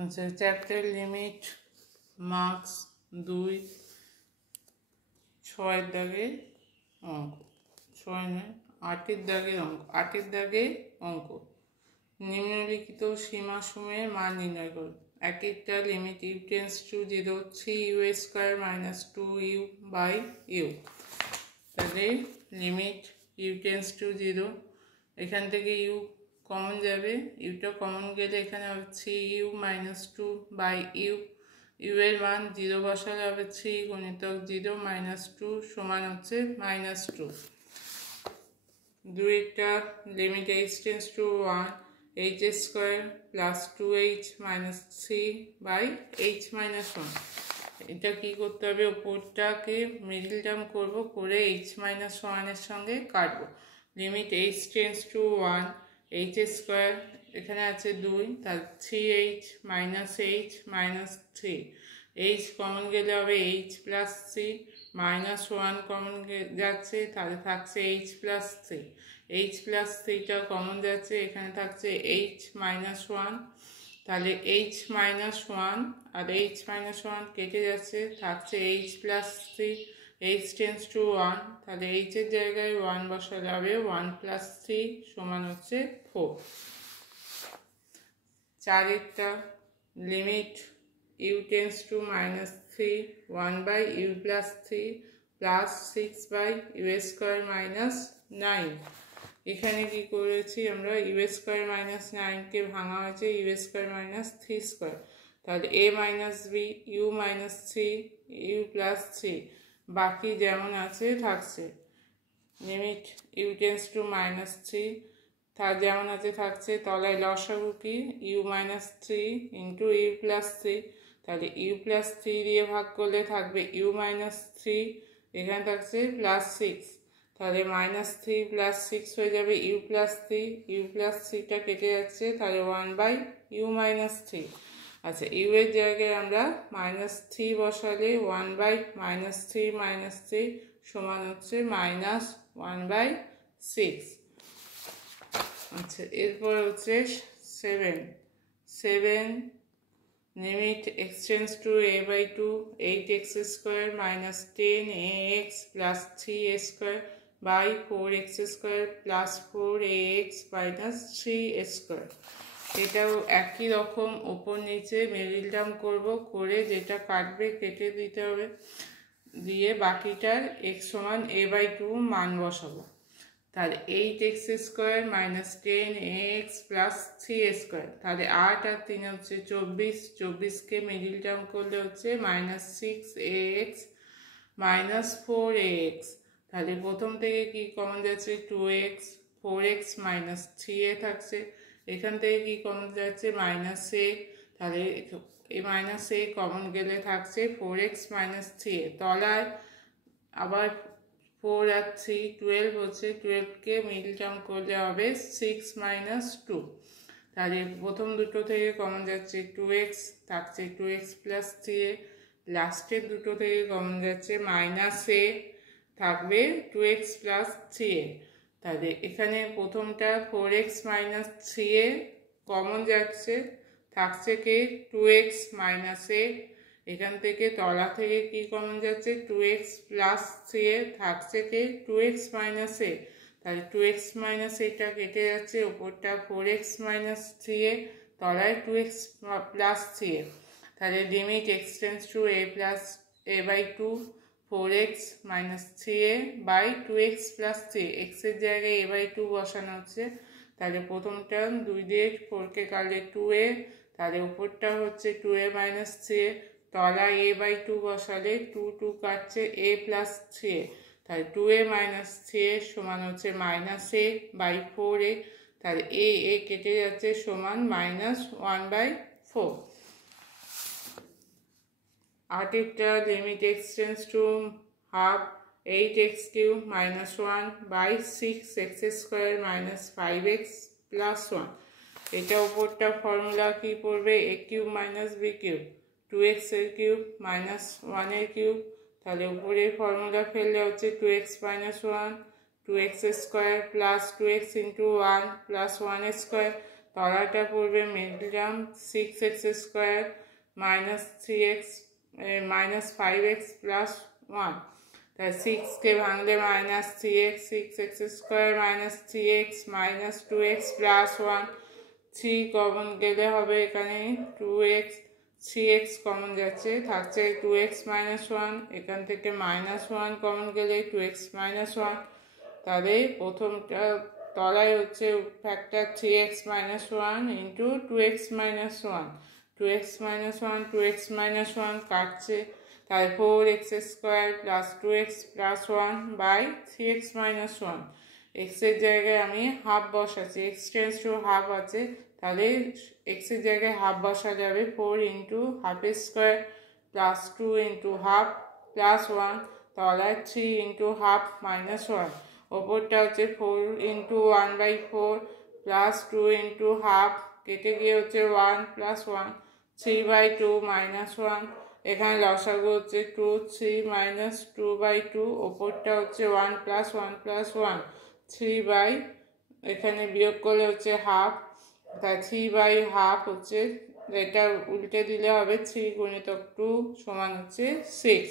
আচ্ছা, chapter limit marks 2 6 দাগে অঙ্ক, 6 নয় 8 দাগের অঙ্ক। 8 দাগে অঙ্ক নিম্নলিখিত সীমাসমূহের মান নির্ণয় করুন। এক একটা limit u tends to 0 3u square minus 2u by u. তাহলে লিমিট ইউ টেন্স টু 0, এখান থেকে ইউ কমন যাবে, ইউটা কমন গেলে এখানে হবে 3u minus 2 by you. You এর মান 0 বসালে হবে 3 গুণিতক 0 মাইনাস 2 সমান হচ্ছে মাইনাস 2। দুইটা limit h tends to 1 h square plus 2h minus 3 by h minus 1। এটা কি করতে হবে, উপরটাকে মিডল টার্ম করবো, করে h মাইনাস 1 এর সঙ্গে কাটবো। Limit h tends to 1 h square এখানে আছে 2, তার 3h minus h minus 3, h common গেলে হবে h প্লাস 3, মাইনাস 1 কমন যাচ্ছে তাহলে থাকছে h প্লাস 3, h প্লাস 3টা কমন যাচ্ছে এখানে থাকছে h মাইনাস 1, তাহলে h মাইনাস 1 আর h মাইনাস 1 কেটে যাচ্ছে, থাকছে h plus 3, h tends to 1, তাহলে h এর জায়গায় 1 বসালে হবে 1 প্লাস 3 সমান হচ্ছে 4। চারেরটা limit u tends to minus 3 1 by u plus 3 plus 6 by u square minus 9। এখানে কি করেছি আমরা, ইউ স্কোয়ার মাইনাস 9কে ভাঙা হয়েছে ইউ স্কোয়ার মাইনাস 3 স্কোয়ার, তাহলে a minus b u minus 3 u plus 3 বাকি যেমন আছে থাকছে। Limit u tends to minus 3 তার যেমন আছে থাকছে, তলায় লসাগু কি u minus 3 into u plus 3, তাহলে ইউ প্লাস 3 দিয়ে ভাগ করলে থাকবে ইউ মাইনাস 3, এখানে থাকছে প্লাস 6, তাহলে মাইনাস 3 প্লাস 6 হয়ে যাবে ইউ প্লাস 3, ইউ প্লাস 3টা কেটে যাচ্ছে তাহলে 1 বাই ইউ মাইনাস 3। আচ্ছা, ইউ এর জায়গায় আমরা মাইনাস 3 বসালে 1 বাই মাইনাস 3 সমান হচ্ছে মাইনাস 1 বাই 6। আচ্ছা, এরপর হচ্ছে 7 limit x tends to a by 2 8x square minus 10ax plus 3a square by 4x square plus 4ax minus 3a square. এটাও একই রকম ওপর নিচে মিডল টার্ম করবো, করে যেটা কাটবে কেটে দিতে হবে, দিয়ে বাকিটার x সমান a বাই 2 মান বসাবো। তাহলে 8x square minus 10ax plus 3a square, তাহলে 8 আর 3 হচ্ছে 24, 24কে মিডল টার্ম করলে হচ্ছে মাইনাস 6ax মাইনাস 4ax, তাহলে প্রথম থেকে কি কমন যাচ্ছে 2x, 4x মাইনাস 3a থাকছে, এখান থেকে কি কমন যাচ্ছে মাইনাস a, তাহলে এই মাইনাস a কমন গেলে থাকছে 4x মাইনাস 3a, তলায় আবার 4 আর 3 12 হচ্ছে, 12কে মিডল টার্ম করলে হবে 6 মাইনাস 2, তাহলে প্রথম দুটো থেকে কমন যাচ্ছে 2x, থাকছে 2x প্লাস 3a, লাস্টের দুটো থেকে কমন যাচ্ছে মাইনাস a, থাকবে 2x প্লাস 3a, তাহলে এখানে প্রথমটা 4x মাইনাস 3a কমন যাচ্ছে, থাকছে কি 2x মাইনাস a, এখান থেকে তলা থেকে কি কমন যাচ্ছে 2x প্লাস 3a, থাকছে কি 2x মাইনাস a, তাহলে 2x মাইনাস এটা কেটে যাচ্ছে, ওপরটা 4x মাইনাস 3a, তলায় 2x প্লাস 3a, তাহলে limit x tends to a plus a by 2 4x minus 3a by 2x plus 3, x এর জায়গায় a বাই 2 বসানো হচ্ছে, তাহলে প্রথম টার্ম 2 দিয়ে 4কে কাটলে 2a, তাহলে উপরটা হচ্ছে 2a মাইনাস 3a, তলা a বাই 2 বসালে 2 কাটছে a প্লাস 3a, তাহলে 2a মাইনাস 3a সমান হচ্ছে মাইনাস a বাই 4a, তাহলে a কেটে যাচ্ছে সমান মাইনাস 1 বাই 4। আরেকটা limit x tends to half 8x cube minus 1 by 6x square minus 5x plus 1, এটা উপরটা ফর্মুলা কি পড়বে a cube minus b cube, 2x এর কিউব মাইনাস 1 এর কিউব, তাহলে উপরে ফর্মুলা ফেললে হচ্ছে 2x minus 1 2x square plus 2x into 1 plus 1 square, তলাটা পড়বে মিডলাম 6x² minus 3x minus 5x plus 1, তাই 6কে ভাঙলে minus 3x, 6x² minus 3x minus 2x plus 1, 3 common গেলে হবে এখানে 2x, 3x কমন যাচ্ছে, থাকছে 2x মাইনাস 1, এখান থেকে মাইনাস 1 কমন গেলে 2x মাইনাস 1, তাহলে প্রথমটা তলায় হচ্ছে factor 3x minus 1 into 2x minus 1, 2x minus 1 2x minus 1 কাটছে, তাই 4x² plus 2x plus 1 by 3x minus 1, এক্সের জায়গায় আমি হাফ বসাচ্ছি, x টেন্স টু হাফ আছে, তাহলে এক্সের জায়গায় হাফ বসা যাবে, 4 into half plus 2 into half plus 1, তলায় 3 ইন্টু হাফ মাইনাস 1, ওপরটা হচ্ছে 4 ইন্টু 1/4 প্লাস 2 ইন্টু হাফ, কেটে গিয়ে হচ্ছে 1 প্লাস 1, 3/2 মাইনাস 1, এখানে লসাগু হচ্ছে 2, 3 মাইনাস 2/2, ওপরটা হচ্ছে 1 প্লাস 1 প্লাস 1, 3 এখানে বিয়োগ করলে হচ্ছে হাফ, তাই 3/2 হচ্ছে, এটা উল্টে দিলে হবে 3 গুণিতক 2 সমান হচ্ছে 6।